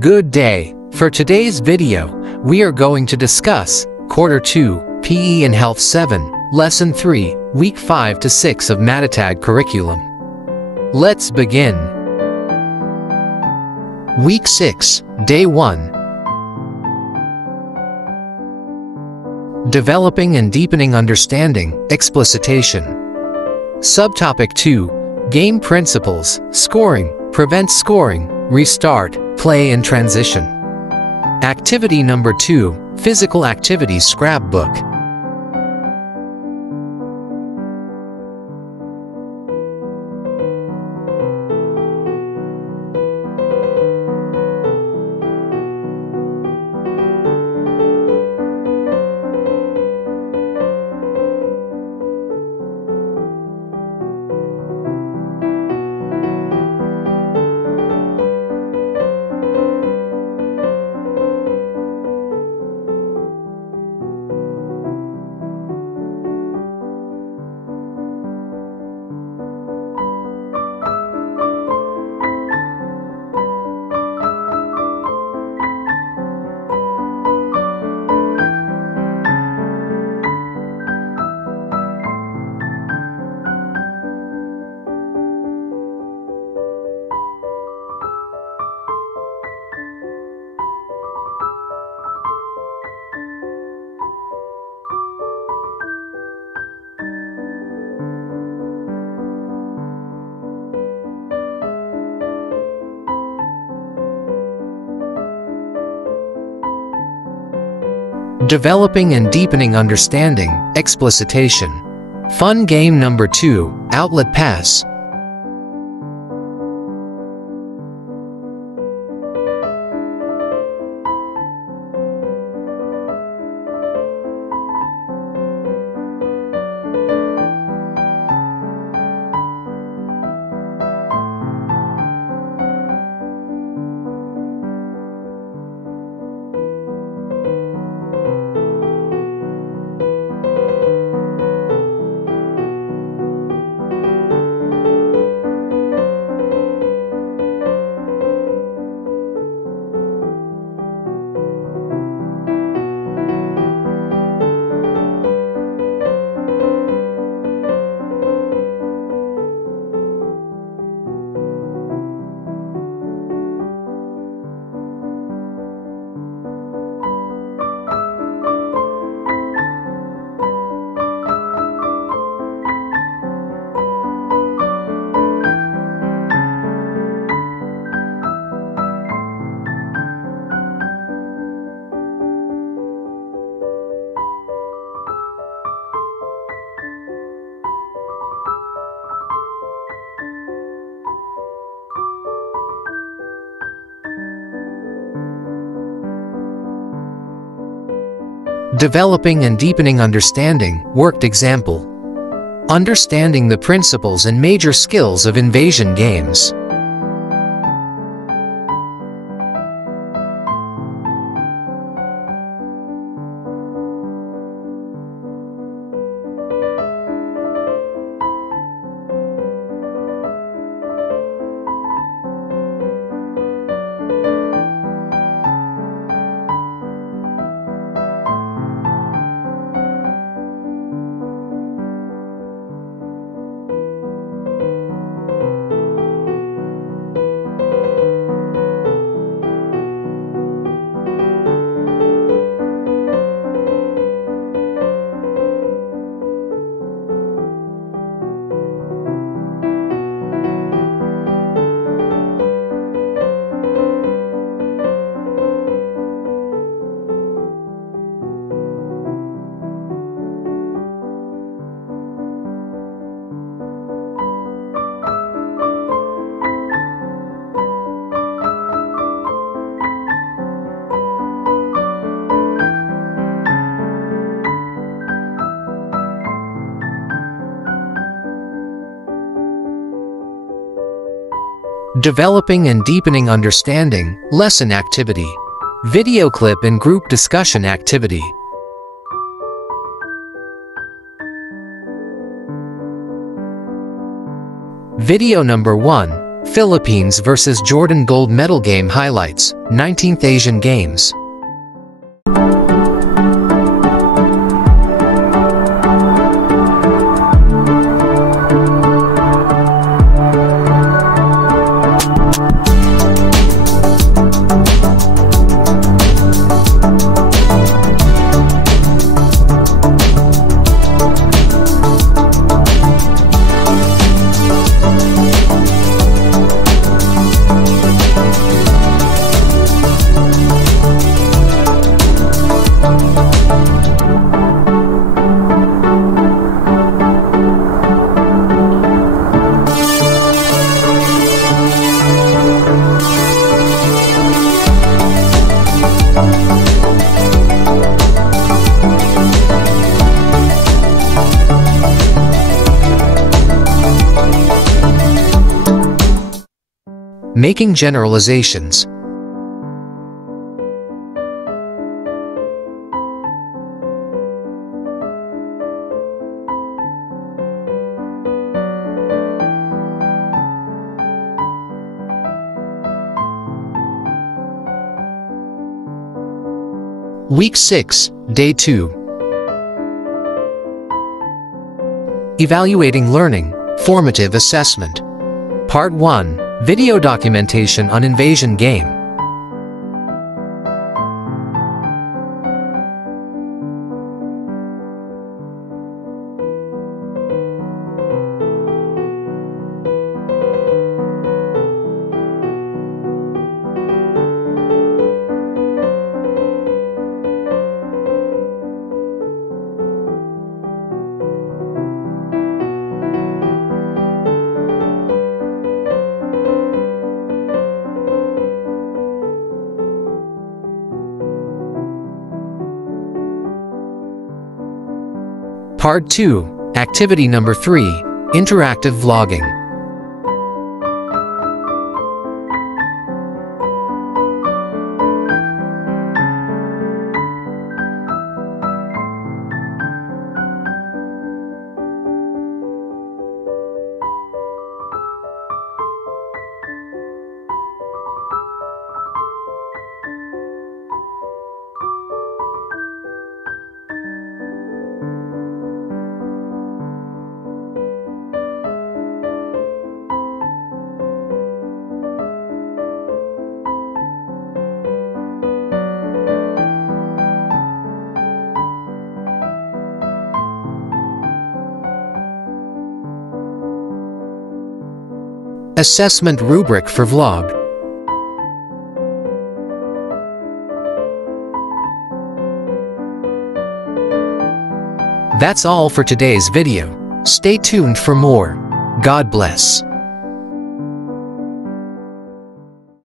Good day. For today's video, we are going to discuss Quarter 2, PE and Health 7, Lesson 3, Week 5 to 6 of Matatag curriculum. Let's begin. Week 6, Day 1. Developing and Deepening Understanding, Explicitation. Subtopic 2, Game Principles, Scoring, Prevent Scoring, Restart, Play and Transition. Activity number 2, Physical Activities Scrapbook. Developing and Deepening Understanding, Explicitation. Fun game number 2, Outlet Pass. Developing and Deepening Understanding, Worked Example. Understanding the principles and major skills of invasion games. Developing and Deepening Understanding, Lesson Activity. Video clip and group discussion activity. Video number 1, Philippines vs Jordan Gold Medal Game Highlights, 19th Asian Games. Making generalizations. Week 6, Day 2. Evaluating Learning, Formative Assessment. Part 1, Video Documentation on Invasion Game. Part 2, Activity Number 3, Interactive Vlogging. Assessment Rubric for Vlog. That's all for today's video. Stay tuned for more. God bless.